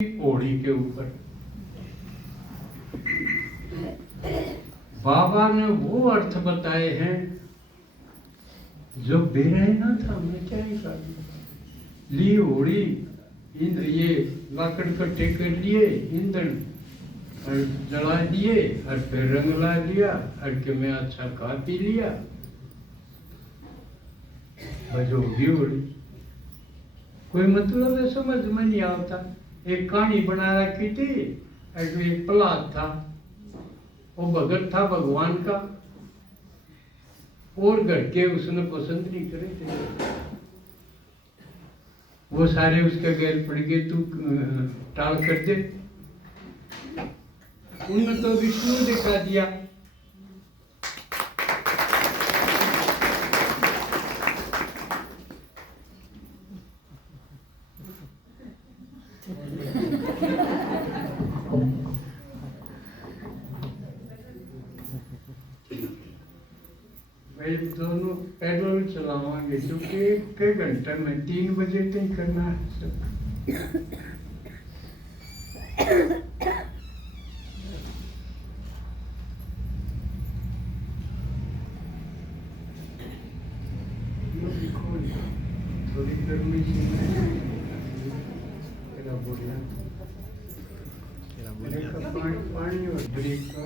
ओढ़ी के ऊपर बाबा ने वो अर्थ बताए हैं जो बेरह ना था। मैं क्या ही कर ली ओढ़ी ये लाकड़ कट्टे कर लिए, ईंधन और जला दिए और फिर रंग ला लिया और के मैं अच्छा खा पी लिया, बस होगी ओढ़ी। कोई मतलब है समझ में नहीं आता। एक कहानी बना रखी थी, एक प्रहलाद था, वो भगत था भगवान का, और घर के उसने पसंद नहीं करे थे। वो सारे उसके गैर पड़ गए, तू टाल कर दे। उन्होंने तो विष्णु दिखा दिया। दोनों पेट्रोल चलावांगे क्योंकि एक घंटे में 3 बजे तक करना है सब। थोड़ी गर्मी से पानी और ब्रेक का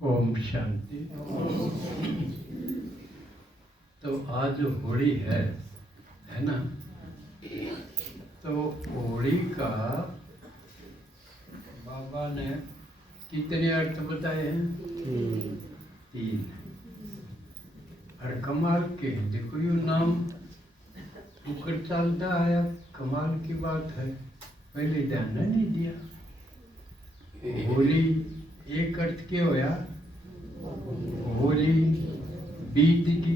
ओम शांति। तो आज होली है ना? तो होली का बाबा ने कितने अर्थ बताए हैं? 3। और कमाल के देखो, यो नाम ऊपर चलता आया, कमाल की बात है, पहले ध्यान नहीं दिया। होली एक अर्थ क्या होया? होली बीत की,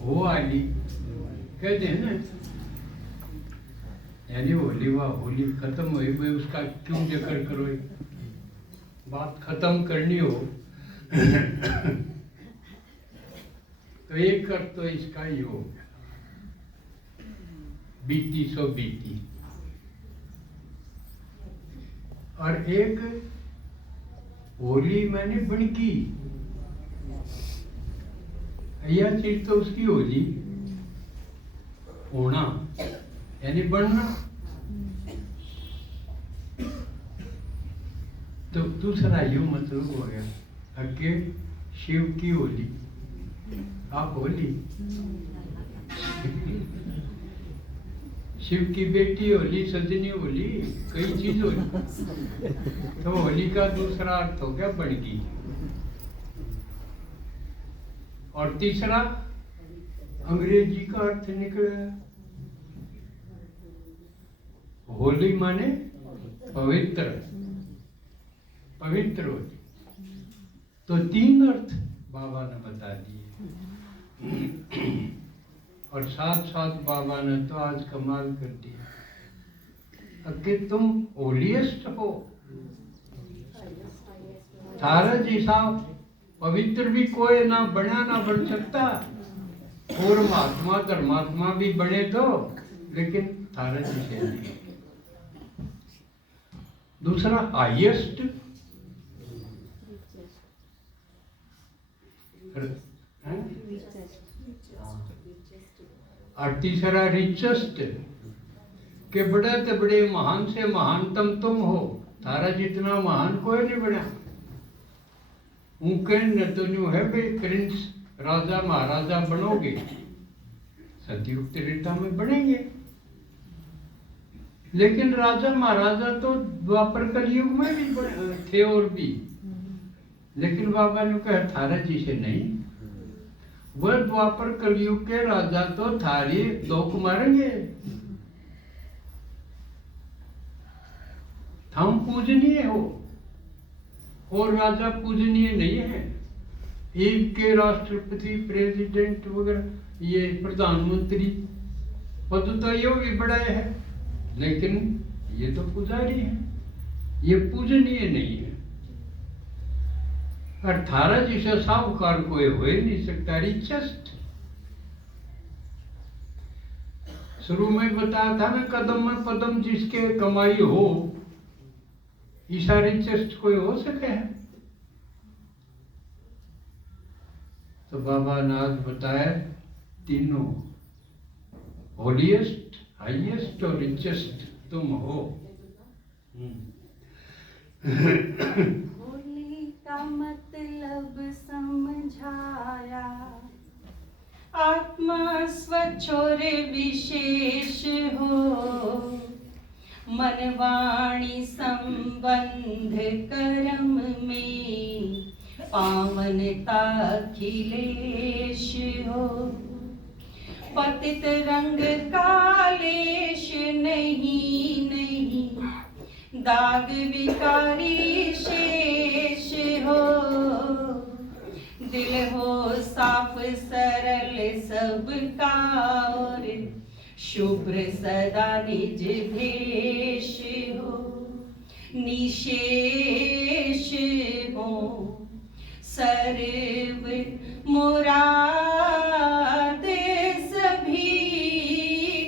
हो आली कहते हैं ना, यानी होली वाह होली खत्म हुई, भाई उसका क्यों जिक्र करो? बात खत्म करनी हो तो एक अर्थ तो इसका ही हो गया, बीती सो बीती। और एक होली मैंने बनकी, यह चीज तो उसकी होली होना यानी बनना। तो दूसरा यू मतलब हो गया अके शिव की होली, आप होली शिव की बेटी होली, सजनी होली, कई चीज होली। तो होली का दूसरा अर्थ हो गया बनगी। और तीसरा अंग्रेजी का अर्थ निकला होली माने पवित्र, पवित्र होली। तो 3 अर्थ बाबा ने बता दिए। और साथ साथ बाबा ने तो आज कमाल कर दिया कि तुम होलीएस्ट हो। थारा जैसा पवित्र भी कोई ना बना ना बन सकता, और महात्मा धर्मात्मा भी बने तो, लेकिन थारा जैसे नहीं। दूसरा हाईएस्ट, और तीसरा रिचेस्ट, के बड़े से बड़े महान से महानतम तुम हो। थारा जितना महान कोई नहीं बना। उनके तो न्यू है भाई प्रिंस, राजा महाराजा बनोगे, सतयुग त्रेता में बनेंगे। लेकिन राजा महाराजा तो द्वापर कलयुग में भी थे और भी। लेकिन बाबा ने कहा थारा जी से नहीं, वह द्वापर कलयुग के राजा तो थारी लोक मारेंगे। हम पूजनीय हो और राजा पूजनीय नहीं है। एक के राष्ट्रपति, प्रेसिडेंट वगैरह, ये प्रधानमंत्री पद तो ये भी बड़ा है, लेकिन ये तो पुजारी है, ये पूजनीय नहीं है। और थारा जैसा साहूकार कोई हो ही नहीं सकता। रिचेस्ट, शुरू में बताया था ना, कदम में पदम जिसके कमाई हो, ईसा रिचेस्ट कोई हो सके है। तो बाबा ने आज बताया तीनों, होलीएस्ट, हाईएस्ट और रिचेस्ट तुम हो। होली का मतलब समझाया, आत्मा स्वच्छ और विशेष हो, मन वाणी संबंध कर्म में पावनता खिलेश हो। पतित रंग कालेश नहीं नहीं, दाग विकारी शेष हो। दिल हो साफ सरल सबका, और शुभ्र सदा निज भेष हो। निशेष हो सर्व मुराद सभी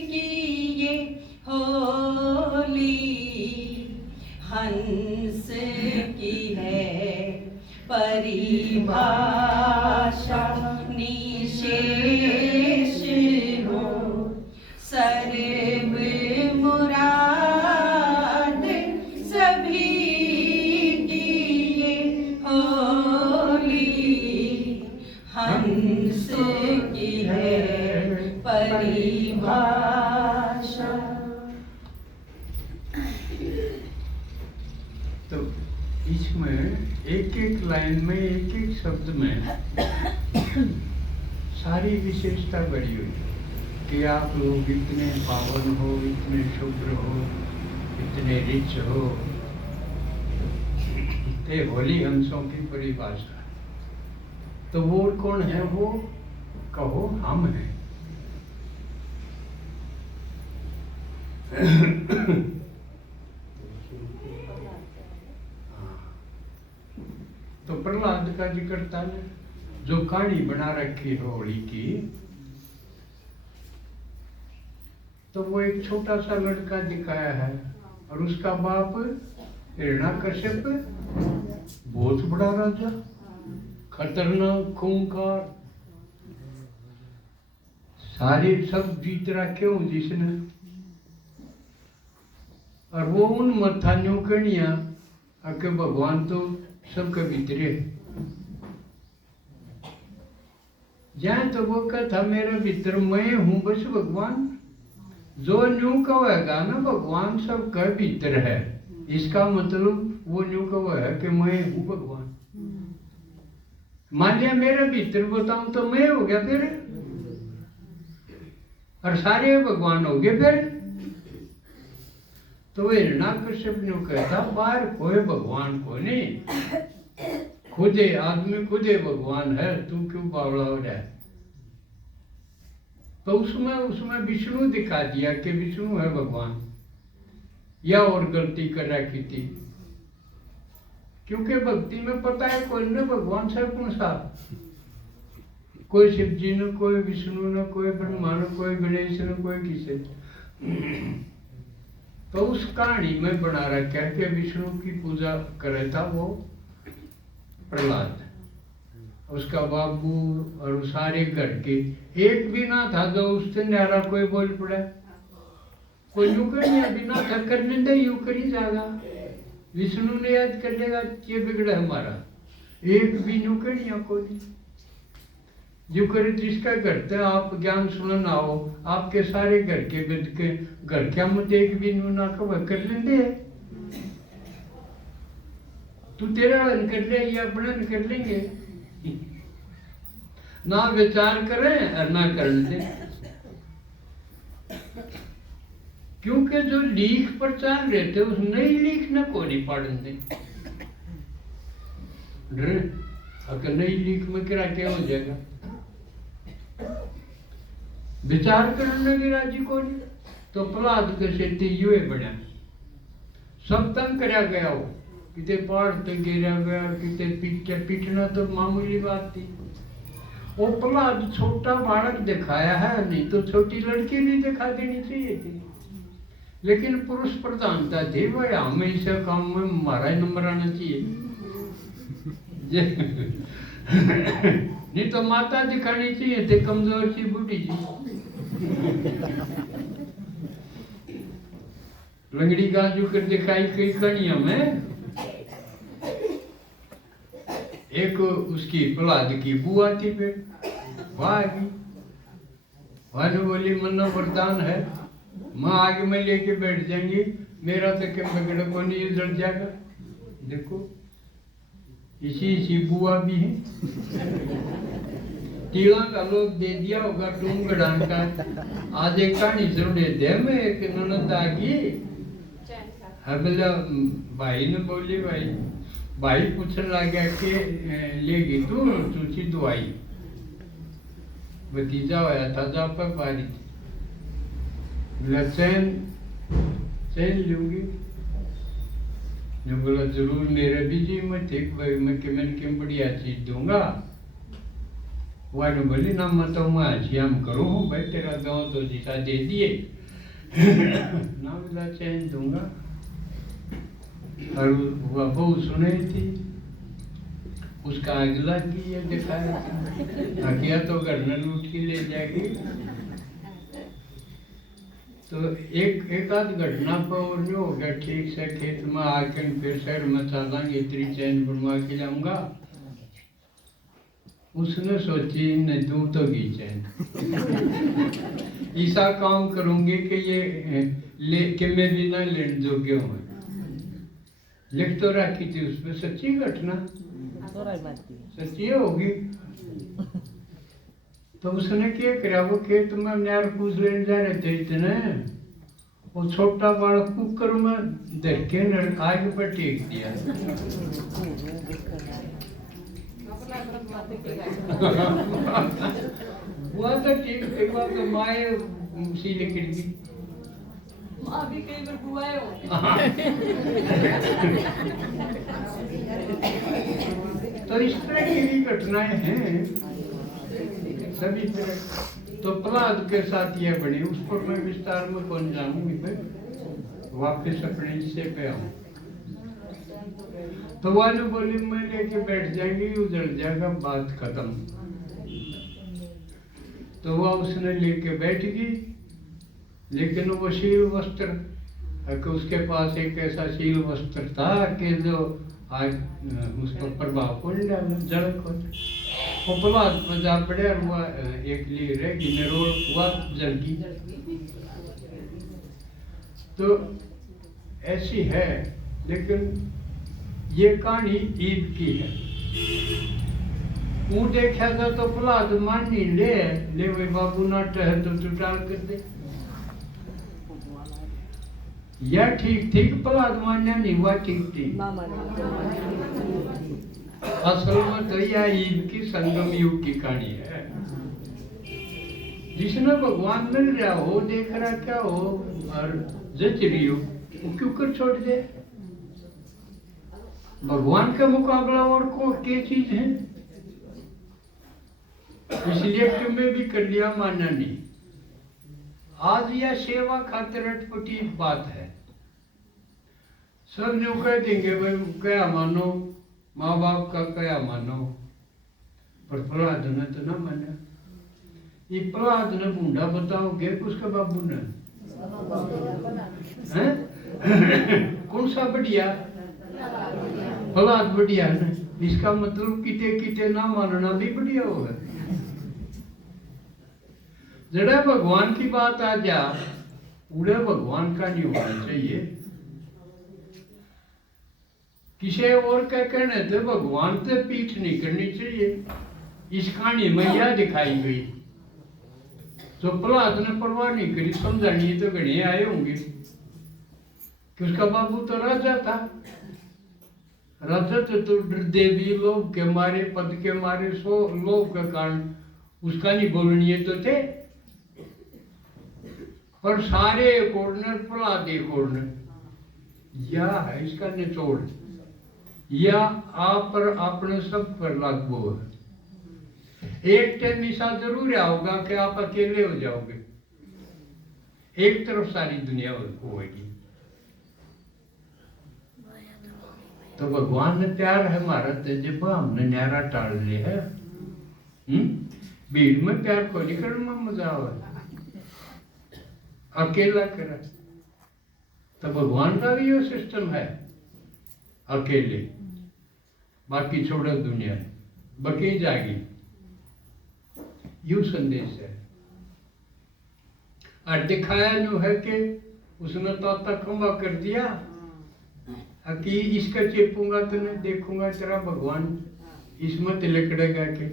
की, ये होली हंस की है परिभाषा। निशेष हो सर्व मुराद सभी की, ये होली हंस की है परिभाषा। तो इसमें एक एक लाइन में, एक एक शब्द में सारी विशेषता बड़ी हुई कि आप लोग इतने पावन हो, इतने शुभ्र हो, इतने रिच हो। ये होली हंसों की परिभाषा। तो वो कौन है? वो कहो हम हैं। तो प्रहलाद का जिक्र था ना, जो कहानी बना रखी है होली की। तो वो एक छोटा सा लड़का दिखाया है, और उसका बाप हिरण्याकश्यप बहुत बड़ा राजा, खतरनाक, खूंखार, सारे सब जीत रखे हूं जिसने। और वो उन मथान्यों कणिया आके भगवान तो सबके भीतरे। जहाँ तो वो कहता मेरे भीतर मैं हूं बस भगवान, जो न्यू कहेगा ना भगवान सबके भीतर है, इसका मतलब वो न्यू कहेगा कि मैं हूँ भगवान। मान लिया मेरे भीतर बताऊं तो मैं हो गया फिर, और सारे भगवान हो गए फिर। तो वे हिरण्यकश्यप ने कहता बाहर कोई भगवान को नहीं, खुदे आदमी खुदे भगवान है, तू क्यों बावड़ा हो रहा है। तो उसमें विष्णु दिखा दिया कि विष्णु है भगवान, या और गलती कर रखी थी, क्योंकि भक्ति में पता है कोई न भगवान से कौन सा, कोई शिव जी न, कोई विष्णु न, कोई ब्रह्मा न, कोई गणेश न, कोई किसे। तो उस कहानी में बना रखा है कि विष्णु की पूजा करे था वो प्रहलाद, उसका बाबू और सारे घर के, एक भी ना था जो उससे न्यारा कोई बोल पड़ा। कोई यूं कर नहीं, बिना था करने दे, यूं करी जाएगा, विष्णु ने याद कर लेगा, ये बिगड़ा हमारा। एक भी यूं कर नहीं कोई जो करे जिसका घर था आप ज्ञान सुनन आओ, आपके सारे घर के बिद के घर क्या मत एक भी न्यू ना कवर कर लेंगे। तू तेरा हल कर ले या अपना कर लेंगे, ना विचार करें और ना करने दे। क्योंकि जो लीख पर चल रहे थे उस नई लीख न को नहीं पढ़ने दे। अगर नई लीख में क्या हो जाएगा, विचार करने की राजी को नहीं। तो प्रहलाद के सेती युए बढ़िया सब तंग कराया गया, हो किते पहाड़ ते गिरा गया, किते पीछे पीटना तो मामूली बात थी। वो प्रहलाद छोटा बालक दिखाया है, नहीं तो छोटी लड़की भी दिखा देनी चाहिए थी, लेकिन पुरुष प्रधानता थी भाई, हमेशा काम में हमारा ही नंबर आना चाहिए। नहीं तो माता दिखानी चाहिए थे, कमजोर सी बूढ़ी जी। लंगड़ी गाजू कर दिखाई कई कहानियों में। एक उसकी प्रहलाद की बुआ थी, फिर वह बोली मनो वरदान है, माँ आगे में लेके बैठ जाएंगी, मेरा तो क्या बिगड़ को नहीं उजड़ जाएगा। देखो इसी बुआ भी है, टीला का लोग दे दिया होगा टूम गढ़ान का। आज एक कहानी जरूर दे में एक ननद आ गई, बोला भाई ने बोली भाई पूछने लगा कि लेगी तू सूची दवाई, भतीजा होया था जा पर बारी चैन लूंगी। ने बोला जरूर मेरे भी जी मैं ठीक भाई, मैं क्यों बढ़िया चीज दूंगा। वाने बोली ना मैं तो मैं हम करूँ हूँ भाई, तेरा गाँव तो जीता दे दिए ना, बोला चैन दूंगा। और वह बहू सुने थी, उसका अगला की ये दिखाया किया तो घर में लूट के ले जाएगी। तो एक आध घटना पर और नहीं हो गया ठीक से, खेत में आके फिर शहर में चलाएंगे, इतनी चैन बनवा के लाऊंगा। उसने सोची न दूं तो की चैन ऐसा काम करूंगी कि ये ले के मैं भी ना लेने जोग्य हूँ। लिख तो रखी थी उसमें, सच्ची घटना सच्ची होगी। तो उसने क्या करा, वो खेत में न्यार पूछ लेने जा रहे थे इतने, वो छोटा बालक कुकर में धर के आग पर टेक दिया। वो तो ठीक, एक बार तो माए सीले खिड़की माँ भी कई बार बुआए हो। तो इस तरह की भी घटनाएं हैं सभी तरह। तो प्रहलाद के साथ यह बनी, उस पर मैं विस्तार में कौन जाऊंगी, फिर वापिस अपने हिस्से पे आऊं। तो वाले बोली मैं लेके बैठ जाएंगी, उजड़ जाएगा, बात खत्म। तो वह उसने लेके बैठ गई, लेकिन वो शील वस्त्र, उसके पास एक ऐसा शील वस्त्र था कि जो आज उस पर प्रभाव को नहीं डाला, जड़ को वो प्रहलाद पर जा पड़े और वह एक लिए रह गई, निरोल हुआ जल की। तो ऐसी है, लेकिन ये कहानी ईद की है। वो देखा था तो प्रहलाद मानी ले वे बाबू नाट है तो चुटाल कर दे, या ठीक ठीक प्रहलाद मान्या नहीं हुआ ठीक ठीक। असल में तो यह ईद की संगम युग की कहानी है। जिसने भगवान मिल रहा हो, देख रहा क्या हो और जच रही हो, वो क्यों कर छोड़ दे? भगवान का मुकाबला और को क्या चीज है? इसलिए तुम्हें भी कर लिया, मानना नहीं। आज यह सेवा खातिर अटपटी बात है। सब जो कह देंगे भाई क्या मानो, माँ बाप का क्या मानो, पर प्रहलाद ने तो ना माना। ये प्रहलाद ने बूढ़ा बताओगे उसका बाबू ने कौन सा बढ़िया? प्रहलाद बढ़िया है ना। इसका मतलब किते किते ना मानना भी बढ़िया होगा। जड़ा भगवान की बात आ जा, उड़े भगवान का नहीं होना चाहिए। किसी और का कहने थे भगवान से पीठ नहीं करनी चाहिए। इस कहानी में यह दिखाई गई। तो प्रहलाद ने परवाह नहीं करी, समझानी तो घड़े आए होंगे कि उसका बाबू तो राजा था। राजा तो देवी लोभ के मारे, पद के मारे, सो लोभ के कारण उसका नहीं बोलनी तो थे। पर सारे कोर्नर प्रहलाद कोर्नर या है इसका निचोड़, या आप पर अपने सब पर लागू है। एक टाइम ऐसा जरूर होगा कि आप अकेले हो जाओगे, एक तरफ सारी दुनिया होगी। तो भगवान ने प्यार है हमारा, जब हमने न्यारा टाल लिया है। भीड़ में प्यार को नहीं करना मजा आवा, अकेला करा। तो भगवान का भी ये सिस्टम है, अकेले बाकी छोड़ो दुनिया बकी जाएगी। यू संदेश है। और दिखाया जो है कि उसने तो खंबा कर दिया कि इसका चेपूंगा तो नहीं देखूंगा तेरा भगवान इसमें तिलकड़ेगा के।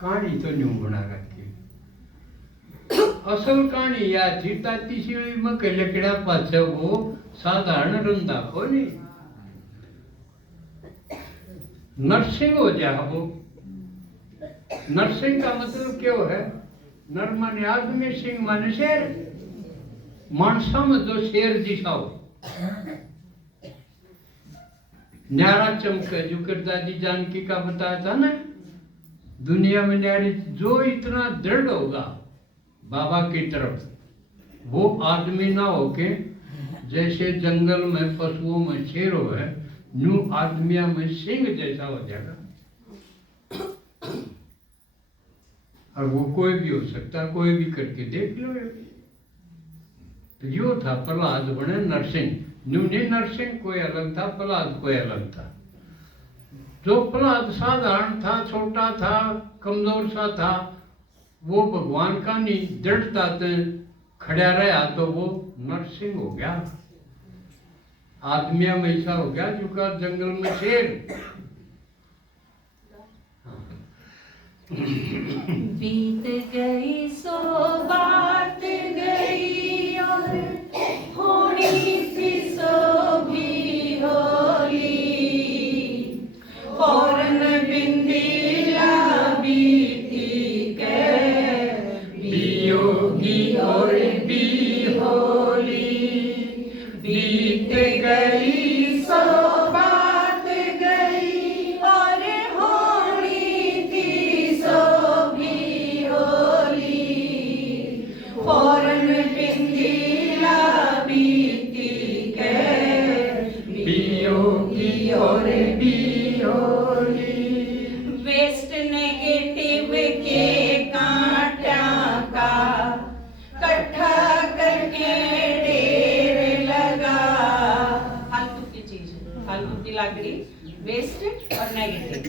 कहानी तो न्यू बना रखी। असल कहानी या थी ताती सी में लकड़ा पाछे वो साधारण रंधा को नहीं नरसिंह हो जा। वो नरसिंह का मतलब क्यों है? नर माने आदमी, सिंह माने शेर। मानसा में जो शेर दिशा हो, न्यारा चमके। जो कर दादी जानकी का बताया था ना, दुनिया में न्यारी जो इतना दृढ़ होगा बाबा की तरफ, वो आदमी ना होके जैसे जंगल में पशुओं में शेर हो है, न्यू आदमिया में सिंह जैसा हो जाएगा। और वो कोई भी हो सकता, कोई भी करके देख लो। तो यो था प्रहलाद बने नरसिंह। न्यू नहीं नरसिंह कोई अलग था, प्रहलाद कोई अलग था। जो प्रहलाद साधारण था, छोटा था, कमजोर सा था, वो भगवान का नहीं दृढ़ता से खड़ा रहा, तो वो नरसिंह हो गया। आदमिया में ऐसा हो गया जो का जंगल में शेर। बीत गई सो बात गई और होनी थी सो भी होली। फौरन बिंदीला बीती के बियोगी और भी होली। बीत गई सो बात गई और होनी थी सो भी होली। फौरन बिंदीला बीती के बियोगी और भी होली। वेस्ट नेगेटिव के कांटा का कट्ठा करके ढेर लगा। फालतू की चीज, फालतू की लाकड़ी, वेस्ट और नेगेटिव।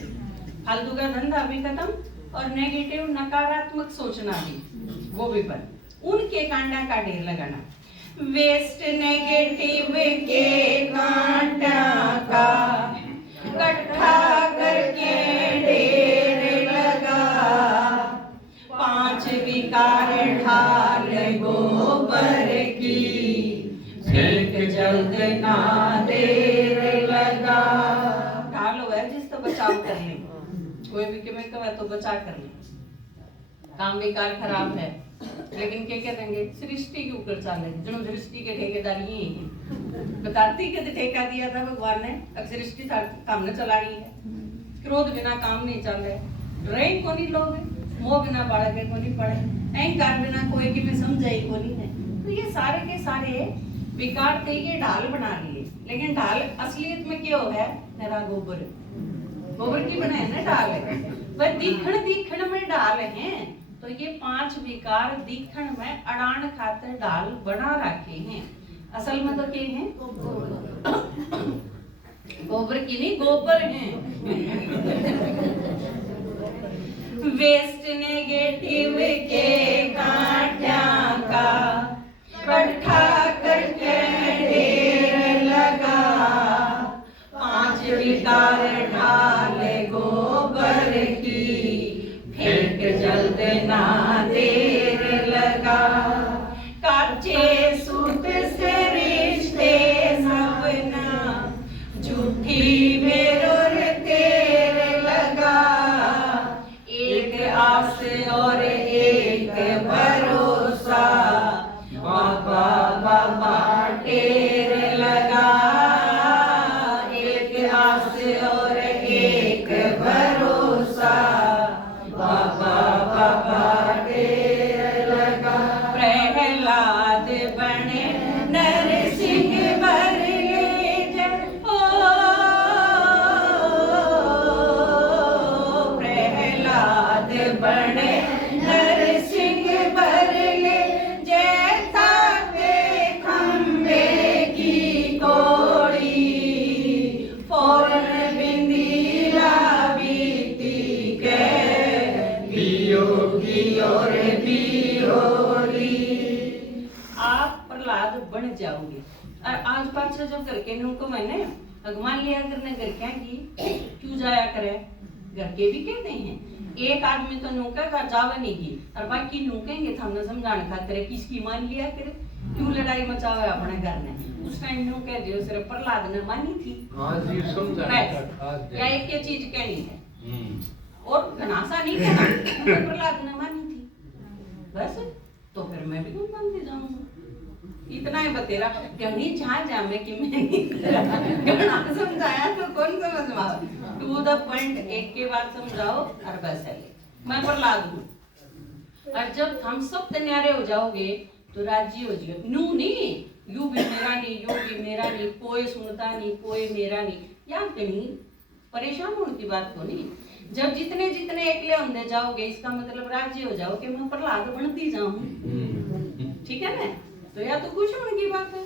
फालतू का धंधा भी खत्म और नेगेटिव नकारात्मक सोचना भी, वो भी बंद। उनके कांडा का ढेर लगाना। वेस्ट नेगेटिव के कांटा का इकट्ठा करके ढेर लगा, 5 विकार ढाल गोबर की, फेंक जल्द ना देर लगा। ढाल है जिस तो बचाव कर ले, कोई भी केमिकल है तो बचा कर ले। काम विकार खराब है लेकिन क्या कह देंगे सृष्टि के ऊपर चाले, जो सृष्टि के ठेकेदार ये हैं। बताती कि ठेका दिया था भगवान ने, अब सृष्टि काम न चला रही है। क्रोध बिना काम नहीं चल रहे, रैंक को नहीं लोग, मोह बिना बालक को नहीं पढ़े, अहंकार बिना कोई की में समझे को नहीं है। तो ये सारे के सारे विकार थे, ये ढाल बना लिए। लेकिन ढाल असलियत में क्या है? मेरा गोबर, गोबर की बनाए ना ढाल है, वह दिखण दिखण में ढाल है। तो ये 5 विकार दिखण में अड़ान खातिर ढाल बना रखे हैं, असल में तो क्या है? गोबर की नहीं गोबर है। वेस्ट नेगेटिव के कांटा का इकट्ठा करके ढेर लगा, 5 विकार ढाल गोबर की, फेंक जल्द ना देर लगा। काचे सूत से रिश्ते सबना, झूठी बेरोर तेर लगा, एक आस और एक भरोसा, बाबा बाबा टेर लगा, एक आस और एक भरोसा, बाबा बाबा टेर लगा। प्रहलाद बने नरसिंह बर ले जय, ओ प्रहलाद बने नरसिंह बर ले, जैसा के खंबे की कोड़ी, फौरन बिंदीला बीती के, बियोगी और बियोली। आप प्रहलाद बन जाओगे। और आज पाछा जब घर के नुको मैंने भगवान लिया करने घर क्या की क्यों जाया करे, घर के भी कहते हैं। एक आदमी तो नूका का जावे नहीं की और बाकी नूकेंगे हमने समझाने खातिर किसकी मान लिया करे, क्यों लड़ाई मचावे अपने घर में। उस टाइम नू कह दियो सिर्फ प्रहलाद ने मानी थी। हाँ जी समझाने का खास या एक ये चीज कहनी है और घनासा नहीं कहना, प्रहलाद ने मानी थी बस, तो फिर मैं भी मानती जाऊंगा। इतना ही बतेरा कहनी जहाँ जा में कि मैं घना समझाया तो कौन समझवा, टू द पॉइंट, एक के बाद समझाओ और बस है। मैं प्रहलाद हूँ और जब हम सब न्यारे हो जाओगे तो राजी हो जाओ। नू नहीं, यू भी मेरा नहीं, यू भी मेरा नहीं, कोई सुनता नहीं, कोई मेरा नहीं, या कहीं परेशान होने की बात को नहीं। जब जितने जितने एकले होते जाओगे इसका मतलब राजी हो जाओ कि मैं प्रहलाद बनती जाऊं, ठीक है ना? तो या तो खुश होने की बात है।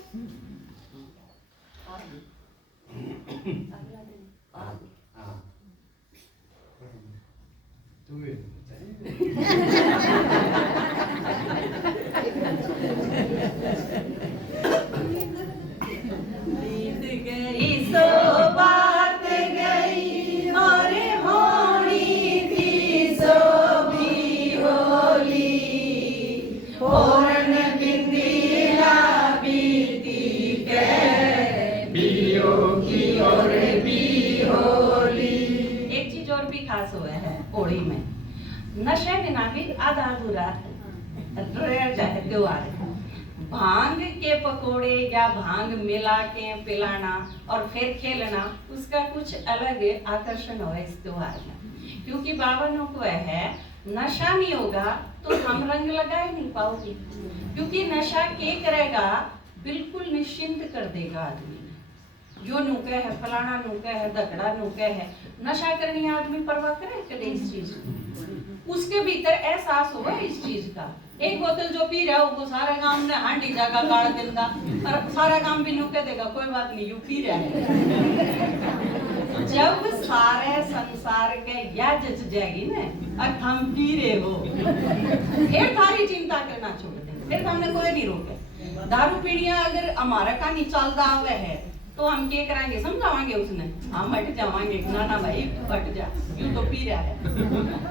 बीत गई सो बात गई और होनी थी सो भी होली, फौरन बिंदीला बीती गए, बियोगी और बिहोली। एक चीज और भी खास हुआ है होली में, नशे बिना भी आधा अधूरा रह जाए त्योहार। भांग के पकोड़े या भांग मिला के पिलाना और फिर खेलना, उसका कुछ अलग आकर्षण हो इस त्योहार में। क्योंकि बाबा नो को है नशा नहीं होगा तो हम रंग लगा ही नहीं पाओगे। क्योंकि नशा के करेगा बिल्कुल निश्चिंत कर देगा आदमी। जो नुका है फलाना नुका है दकड़ा नुका है, नशा करनी आदमी परवाह करे कदे इस चीज की, उसके भीतर एहसास हुआ इस चीज का। एक बोतल जो पी रहा है वो सारा काम ने हांडी जागा गाड़ देगा और सारा काम भी नुके देगा, कोई बात नहीं यू पी रहा है। जब सारे संसार के या जच जाएगी ना अब हम पी रहे हो, फिर थारी चिंता करना छोड़ देंगे, फिर हमने कोई नहीं रोके। दारू पीड़िया अगर हमारा कहानी चलता आवे है तो हम क्या कराएंगे, समझावांगे उसने, हम हट जावांगे, ना ना भाई हट जा, यूं तो पी रहा है।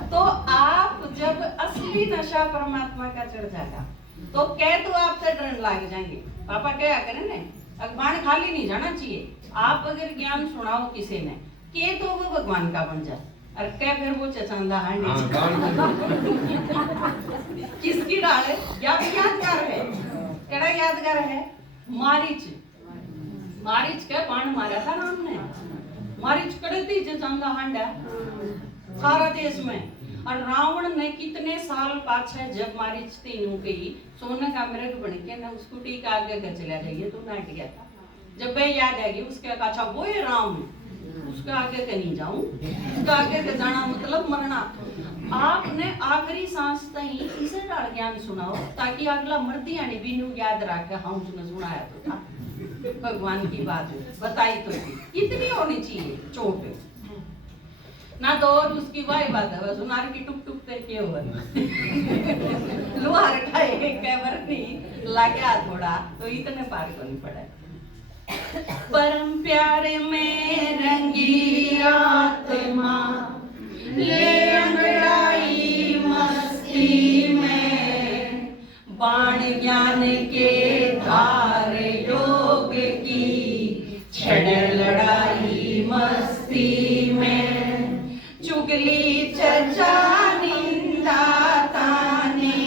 तो आप जब असली नशा परमात्मा का चढ़ जाएगा तो क्या तो आपसे डरने लग जाएंगे। पापा क्या करें ने, अखबार खाली नहीं जाना चाहिए। आप अगर ज्ञान सुनाओ किसी ने के तो वो भगवान का बन जाए, और क्या फिर वो चचंदा हांडी किसकी डाल है, यादगार है, केड़ा यादगार है, मारीच मारीच के बाण मारा था राम ने, मारीच कड़ती चचंदा हांडा सारा देश में। और रावण ने कितने साल पाछे जब मारीच तीनों गई सोने का मृग बन के ना उसको टीका आगे कर चला जाइए तो नाट गया था। जब वह याद आएगी उसके अच्छा वो है राम, उसका आगे के नहीं जाऊं, उसका आगे के जाना मतलब मरना। आपने आखिरी सांस तक इसे डाल ज्ञान सुनाओ ताकि अगला मर्दी आने भी न्यू याद रखे, हाँ उसने सुनाया तो था भगवान की बात बताई तो थी। इतनी होनी चाहिए चोट ना तो, और उसकी वही बात है बस उनार की टुक टुक करके हो लोहार का एक कैमर नहीं लगा थोड़ा तो इतने पार को नहीं पड़ा। परम प्यारे में रंगी आत्मा ले अंगड़ाई मस्ती में, बाण ज्ञान के धार योग की छड़ लड़ाई मस्ती में, चुगली चर्चा निंदा ताने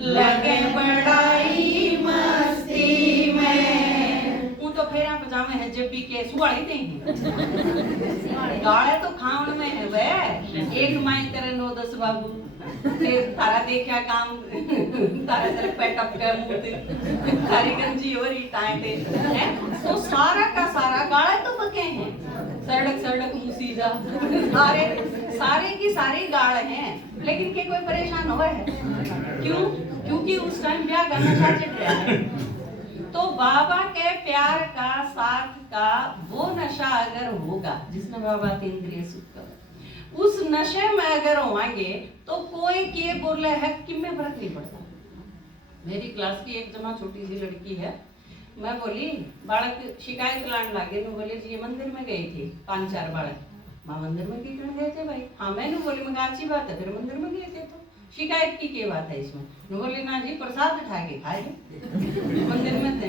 लगे बड़ाई मस्ती में। वो तो फेरा पजामे है जब भी के सुवाड़ी देंगे गाड़े तो खावन में है वे एक माई तेरे 9-10 बाबू तारा देखा काम तारा तेरे पेटअप के मुंह तारी गंजी हो रही टाइटे है तो सारा का सारा गाड़ा तो बके हैं, सड़क सड़क मुसीदा सारे की सारी गाड़ हैं, लेकिन के कोई परेशान हुआ है क्यों? क्योंकि उस टाइम ब्याह का नशा चढ़ रहा है। तो बाबा के प्यार का साथ का वो नशा अगर होगा जिसने बाबा के इंद्रिय सुख कर उस नशे में अगर होंगे तो कोई के बोले है कि में फर्क नहीं पड़ता। मेरी क्लास की एक जमा छोटी सी लड़की है, मैं बोली बालक शिकायत लाने लगे, मैं बोली जी मंदिर में गई थी 5-4 बालक, माँ मंदिर में क्यों गए थे भाई? हाँ मैंने बोली मैं अच्छी बात है फिर मंदिर में गए थे तो शिकायत की क्या बात है इसमें? बोली ना जी प्रसाद उठा के खाए मंदिर में थे।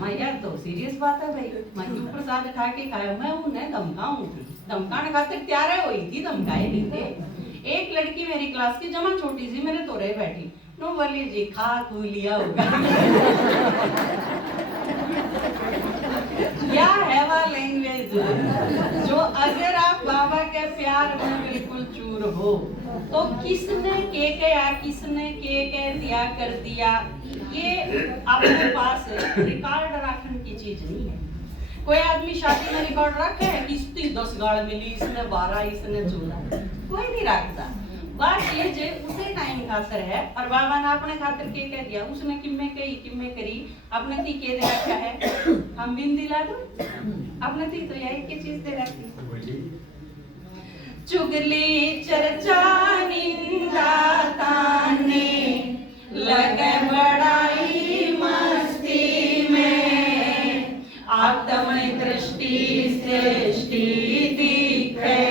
मैं यार तो सीरियस बात है भाई, मैं क्यों प्रसाद उठा के खाया? मैं उन्हें धमकाऊंगी, धमकाने खातिर तैयार हुई थी, धमकाए नहीं थे। एक लड़की मेरी क्लास की जमा छोटी सी मेरे तोरे बैठी, नो बोली जी खा खू लिया होगा क्या है वह लैंग्वेज जो अगर आप बाबा के प्यार में बिल्कुल चूर हो तो किसने के कहा, किसने के कह दिया कर दिया, ये अपने पास रिकॉर्ड रखने की चीज नहीं है। कोई आदमी शादी में रिकॉर्ड रखे है कि इसकी 10 गाड़ मिली, इसने 12, इसने 14, कोई नहीं रखता। बात ये जे उसे टाइम खातर है और बाबा ने अपने खातिर के कह दिया, उसने किम्मे कही किम्मे करी, अपने थी के दे रखा है, हम बिन दिला दो अपने थी तो यही की चीज दे रखी। चुगली चर्चा निंदा ताने लगे बड़ाई मस्ती में, आत्म दृष्टि सृष्टि दिखे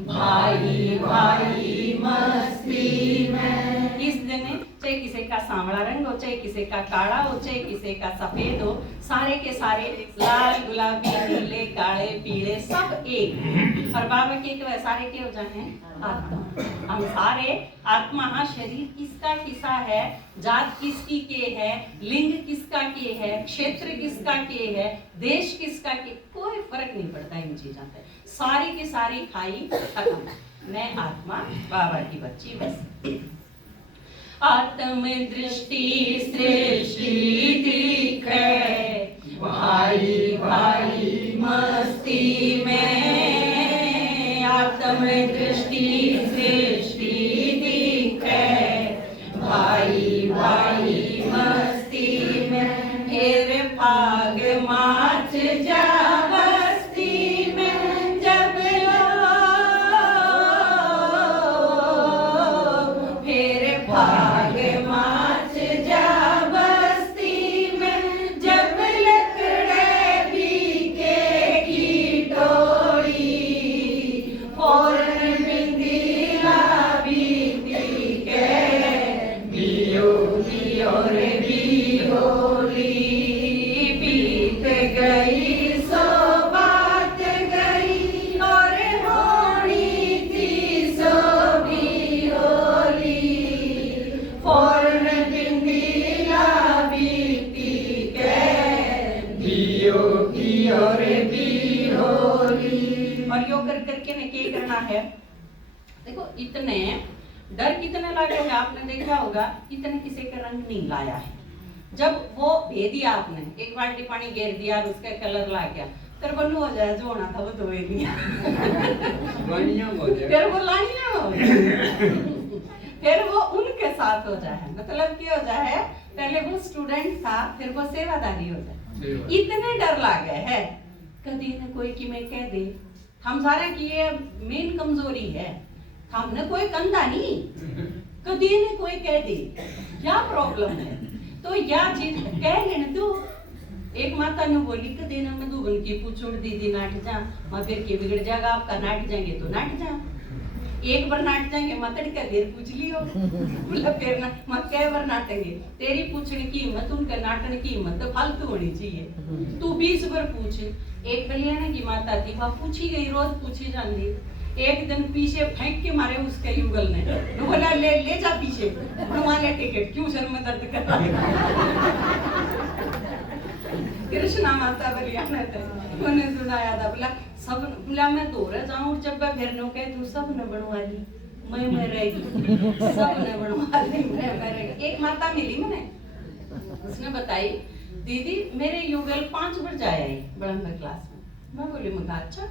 भाई भाई मस्ती में। इस दिन चाहे किसी का सांवला रंग हो, चाहे किसी का काला हो, चाहे किसी का सफेद हो, सारे के सारे लाल गुलाबी नीले काले पीले सब एक। और बाबा के सारे के हो जाए आत्मा, हम सारे आत्मा। हाँ शरीर किसका किसा है, जात किसकी के है, लिंग किसका के है, क्षेत्र किसका के है, देश किसका के, कोई फर्क नहीं पड़ता इन चीजों पे। सारी की सारी खाई खत्म, मैं आत्मा बाबा की बच्ची बस। आत्म दृष्टि सृष्टि दिखे भाई भाई मस्ती में, आत्म दृष्टि सृष्टि दिखे भाई भाई मस्ती में। फिर फाग माच जा बस्ती में, जब फिर भाग माच जा बस्ती और यो कर करके ने क्या करना है। देखो इतने डर कितने लागे हैं आपने देखा होगा, इतने किसी का रंग नहीं लाया है। जब वो दे दिया आपने, एक बाल्टी पानी घेर दिया और उसका कलर ला गया, तेरे बल्लू हो जाए, जो होना था वो तो ही दिया, फिर वो लानिया हो फिर वो उनके साथ हो जाए, मतलब क्या हो जाए, पहले वो स्टूडेंट था फिर वो सेवादारी हो जाए। इतने डर लागे है कभी न कोई कि मैं कह दे, हम सारे की ये मेन कमजोरी है, हमने कोई कंधा नहीं, कभी ने कोई कह दे क्या प्रॉब्लम है, तो या चीज कह लेने तो। एक माता ने बोली कि देना मैं दूबन की पूछूं दीदी नाट जा, मां फिर के बिगड़ जाएगा आपका, नाट जाएंगे तो नाट जा, एक बार नाट जाएंगे मतड़ का फिर पूछ लियो, बोला फिर ना मत कई बार नाटेंगे, तेरी पूछने की हिम्मत उनका नाटने की हिम्मत तो फालतू होनी चाहिए, तू 20 बार पूछ। एक कल्याण की माता थी, वह पूछी गई, रोज पूछी जाती, एक दिन पीछे फेंक के मारे उसके युगल ने, बोला ले जा पीछे, ले टिकट, क्यों सर में दर्द कर रहा है। कृष्णा माता बलियाना थे, उन्हें सुनाया था, बोला सब, बोला मैं दौड़ जाऊं, जब मैं फिर नो कह तू सब ने बनवा ली, मैं रहेगी, सब ने बनवा ली, मैं रहेगी। एक माता मिली मैंने, उसने बताई दीदी मेरे युगल 5 बार जाया बड़ंबर क्लास में। मैं बोली मगा अच्छा,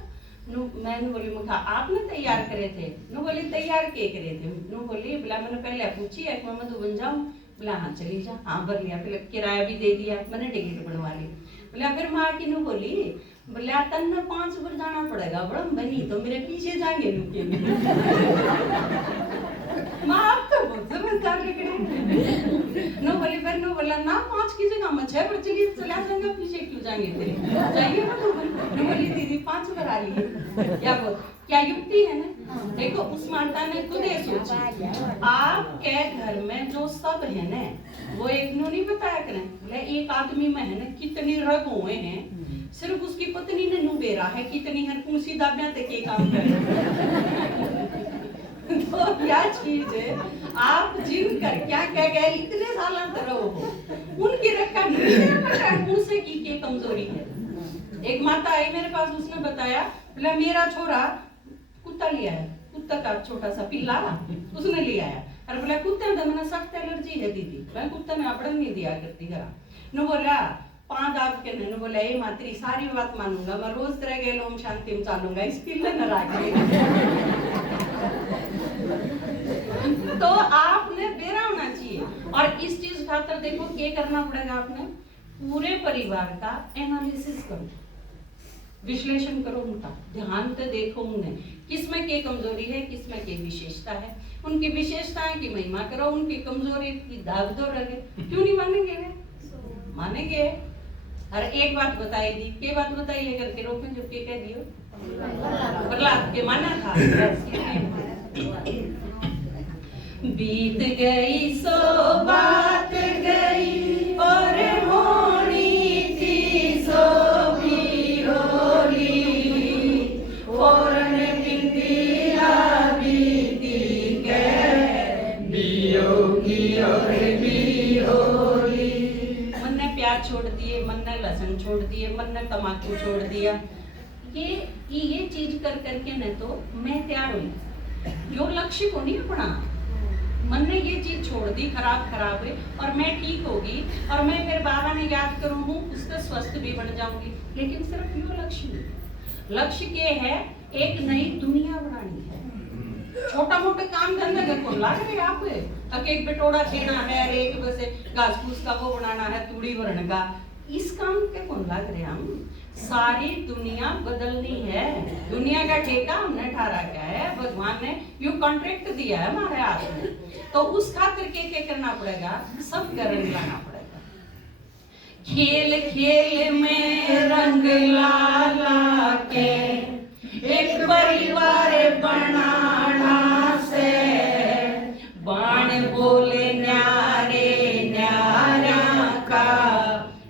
मैंने बोली मगा आपने तैयार करे थे, नो बोली तैयार के करे थे, नो बोली बोला मैंने पहले पूछी है मैं मधु बन जाऊं, बोला हाँ चली जा, हाँ भर लिया, फिर किराया भी दे दिया, मैंने टिकट बनवा ली। बोला फिर माँ की नो बोली, बोला तन 5 बार जाना पड़ेगा, बड़ा बनी तो मेरे पीछे जाएंगे रुकेंगे। माँ आप तो बहुत समझदार लग रहे। नो बोली फिर नो बोला ना 5 की जगह मैं 6 बार चली चला जाऊंगा, पीछे क्यों जाएंगे तेरे, जाइए ना। नो बोली दीदी 5 बार आ रही है, क्या युक्ति है ना। देखो उस माता ने खुद ये सोची, आपके घर में जो सब है ना, वो एक नो नहीं बताया करें, बोले एक आदमी में है ना कितनी रग हुए हैं, सिर्फ उसकी पत्नी ने नु बेरा है कितनी हर कुंसी दाबिया तक के काम करे। तो क्या चीज है, आप जिन कर क्या क्या गए इतने साल अंतर हो, उनकी रखा नहीं उनसे की कमजोरी है। एक माता आई मेरे पास, उसने बताया, बोला मेरा छोरा कुत्ता लिया है, कुत्ता का छोटा सा पिल्ला उसने लिया है, और बोला कुत्ते में मैंने सख्त एलर्जी है दीदी, मैं कुत्ते में अपड़न नहीं दिया करती घर। नो बोला 5 दाब के ने बोला ये मात्री सारी बात मानूंगा, मैं रोज तरह गए लोम शांति में चालूंगा, इस पिल्ले न राखे। तो आपने बेरा होना चाहिए, और इस चीज खातर देखो क्या करना पड़ेगा, आपने पूरे परिवार का एनालिसिस करो, विश्लेषण करो, उनका ध्यान से देखो, उन्हें किसमें क्या कमजोरी है, किसमें क्या विशेषता है, उनकी विशेषताएं की महिमा करो, उनकी कमजोरी की दाग दो रहे, क्यों नहीं मानेंगे वे, मानेंगे। अरे एक बात बताई दी, क्या बात बताई है करके रोकन जो के कह दियो, प्रहलाद के माना था। बीत गई सो बात गई, और होनी थी सो भी होली, फौरन बिंदिया बीती गए, बियोगी और भी होली। मन ने प्याज छोड़ दिए, मन ने लहसुन छोड़ दिए, मन ने तम्बाकू छोड़ दिया, ये चीज कर करके न तो मैं तैयार हुई, जो लक्ष्य को नहीं अपना, मन ने ये चीज छोड़ दी, खराब हुई, और मैं ठीक होगी, और मैं फिर बाबा ने याद करूँ उससे स्वस्थ भी बन जाऊंगी। लेकिन सिर्फ यो लक्ष्य नहीं, लक्ष्य क्या है, एक नई दुनिया बनानी है। छोटा मोटा काम धंधा का कौन लाग रहे आप, एक बटोड़ा देना है, एक बस घास फूस का वो बनाना है, तूड़ी भरने का, इस काम के कौन लाग रहे हम। सारी दुनिया बदलनी है, दुनिया का ठेका हमने ठहरा क्या है, भगवान ने यू कॉन्ट्रैक्ट दिया है हमारे हाथ में, तो उस खातिर क्या करना पड़ेगा, सब रंग लाना पड़ेगा। खेल खेल में रंग ला ला के एक परिवार बनाना से, बाण बोले न्यारे न्यारा का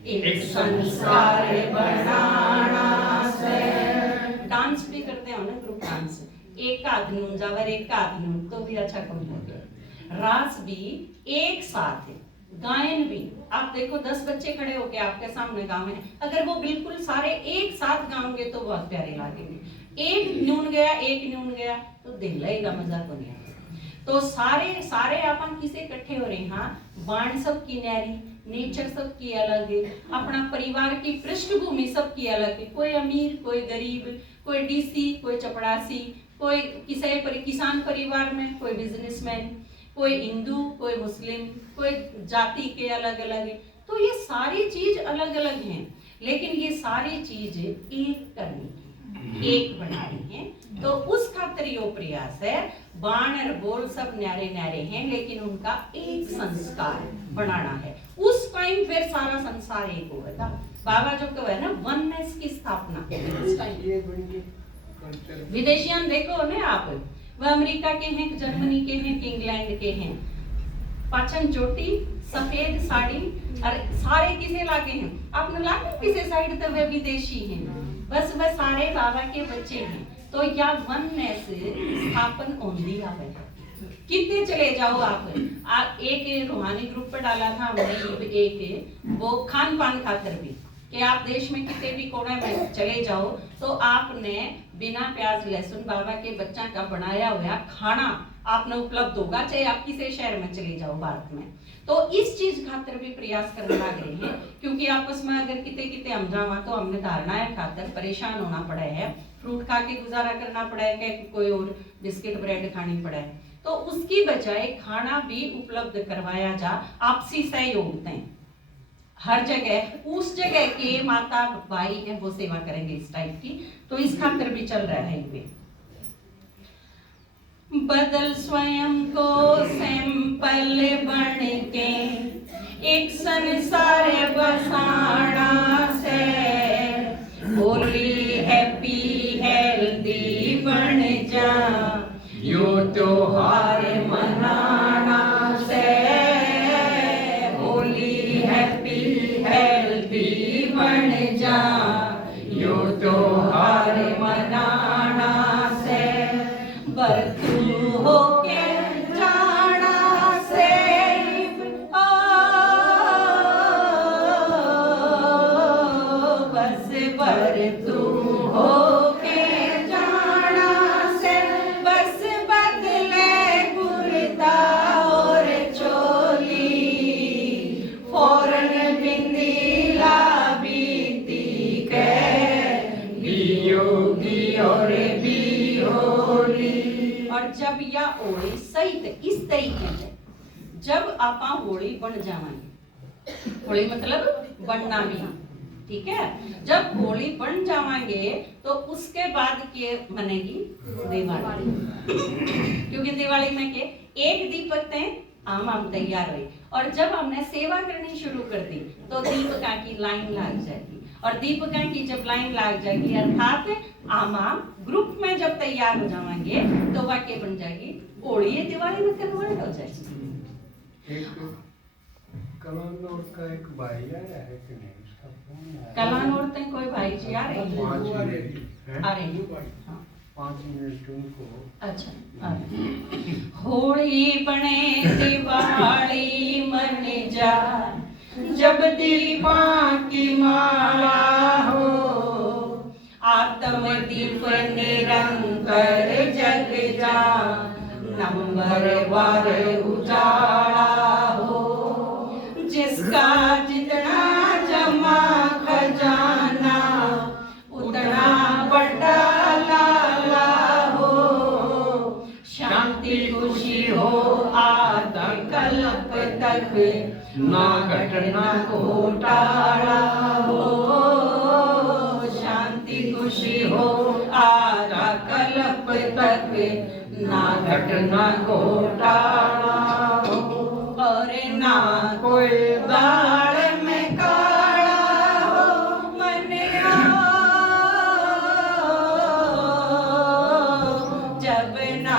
एक संसार बनाना से। डांस भी करते हो ना, ग्रुप डांस, एक आध नून जावर एक आध नून तो भी अच्छा कम हो गया। रास भी एक साथ है, गायन भी, आप देखो 10 बच्चे खड़े होके आपके सामने गावे, अगर वो बिल्कुल सारे एक साथ गाओगे तो बहुत प्यारे लगेंगे। एक न्यून गया तो दिल लगेगा, मजा को नहीं आता। तो सारे अपन किसे इकट्ठे हो रहे हैं, हाँ बाण सबकी न्यारी, नेचर सबकी अलग है, अपना परिवार की पृष्ठभूमि सबकी अलग है, कोई अमीर कोई गरीब, कोई डीसी कोई चपड़ासी, कोई किसान परिवार में, कोई बिजनेसमैन, कोई हिंदू कोई मुस्लिम, कोई जाति के अलग अलग है। तो ये सारी चीज अलग अलग हैं, लेकिन ये सारी चीज एक करनी है, एक बनानी है। तो उस खातिर यो प्रयास है, बाण और बोल सब न्यारे न्यारे हैं, लेकिन उनका एक संस्कार बनाना है। उस टाइम फिर सारा संसार एक हुआ था। बाबा जो कहो है ना, वननेस की स्थापना। विदेशियन देखो ना आप, वह अमेरिका के हैं, जर्मनी के हैं, इंग्लैंड के हैं, पाचन चोटी, सफेद साड़ी, और सारे किसे लागे हैं, आपने लागे किसे साइड तो वे विदेशी हैं, बस वह सारे बाबा के बच्चे हैं। तो या वननेस स्थापन होंदी आवे, कितने चले जाओ आप एक रूहानी ग्रुप पर डाला था हमने एक, वो खान पान खातर भी, कि आप देश में कितने भी कोने में चले जाओ तो आपने बिना प्याज लहसुन बाबा के बच्चा का बनाया हुआ खाना आपने उपलब्ध होगा, चाहे आप किसी शहर में चले जाओ भारत में। तो इस चीज खातर भी प्रयास करने लग रहे हैं, क्योंकि आपस में अगर किते हम जावा तो हमने धारणा है खातर परेशान होना पड़ा है, फ्रूट खा के गुजारा करना पड़ा है, कि कोई और बिस्किट ब्रेड खानी पड़ा है। तो उसकी बजाय खाना भी उपलब्ध करवाया जा, आपसी सहयोग दें, हर जगह उस जगह के माता भाई हैं वो सेवा करेंगे इस टाइप की। तो इस खातिर भी चल रहा है ये। बदल स्वयं को सैंपल बन के एक संसार बसाना से, होली हैप्पी हेल्दी बन जा, यो त्योहार मनाना से, होली हैप्पी हेल्दी बन जा, यो त्योहार मनाना से, बरतू होके जाना से, बस बरतू होके जाना से, बस बदले कुर्ता और चोली, फौरन बिंदीला बीती के, बियोगी और बिहोली। और जब या होली सही इस तरीके से जब आपा होली बन जावांगे, होली मतलब बनना भी, ठीक है, जब होली बन जावांगे तो उसके बाद के बनेगी दिवाली, क्योंकि दिवाली में के एक दीपक थे हम तैयार हुए, और जब हमने सेवा करनी शुरू कर दी तो दीपका की लाइन लग जाएगी, और दीपका की जब लाइन लग जाएगी अर्थात आम ग्रुप में जब तैयार हो जाएंगे तो वाक्य बन जाएगी होली, दिवाली में कन्वर्ट हो जाएगी। कलानौर का एक भाई आया है कि नहीं, उसका फोन आया। कलानौर तक कोई भाई जी आ रहे हैं? आ रहे हैं, हाँ 5 मिनट उनको। अच्छा, होली बने दिवाली मन जा, जब दीपा की माला हो, आत्म दीप निरंतर जग जा, नंबर वार उजाला हो, जिसका जितना जमा खजाना उतना बड़ा लाला हो, शांति खुशी हो आधा कल्प तक, ना घटना घोटाला हो, शांति खुशी हो आधा कल्प तक, ना घटना घोटाला हो, और ना कोई दाल में काला हो, मन जब ना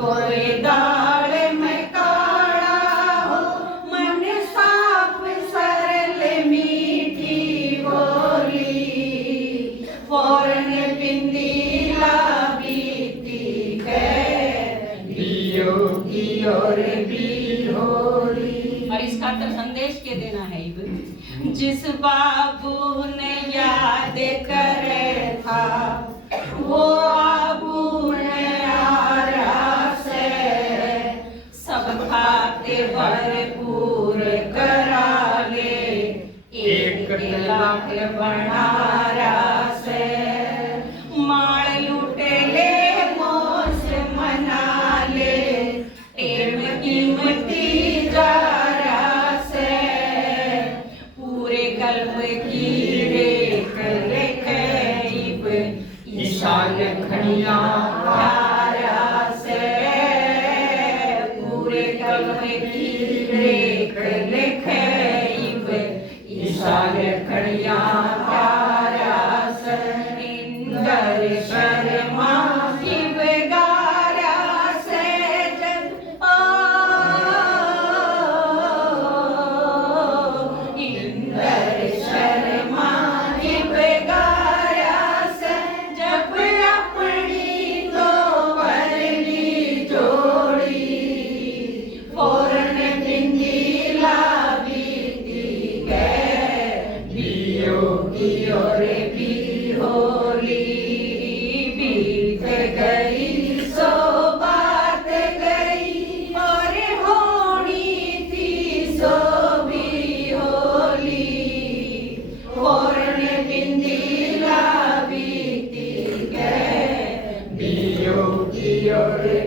कोई दाल में काला हो, मन साफ सरल मीठी बोली, फौरन बिंदीला बीती के, बियोगी और बिहोली। और इस खातर संदेश के देना है, जिस बाबू ने याद करे था वो आबून आरास सब खाते भरपूर करा ले, एक लाख बनारस माळ लुटले मोस मनाले, टेम कीमती जारास पूरे कल्प की रेख लेखैब, ईशान खनिया तारास पूरे कल्प की रेख लेखैब, ईशान खनिया तारास इंदर शर्मा शिव गारास जग इंदर शर्मा शिव गारास जब अपनी तो भरली जोड़ी, फौरन बिंदी लाबीती गए बियो बियो रे बिहोली, बीत गई सो बात गई और होनी थी सो भी होली, फौरन बिंदी लाबीती गए बियो बियो रे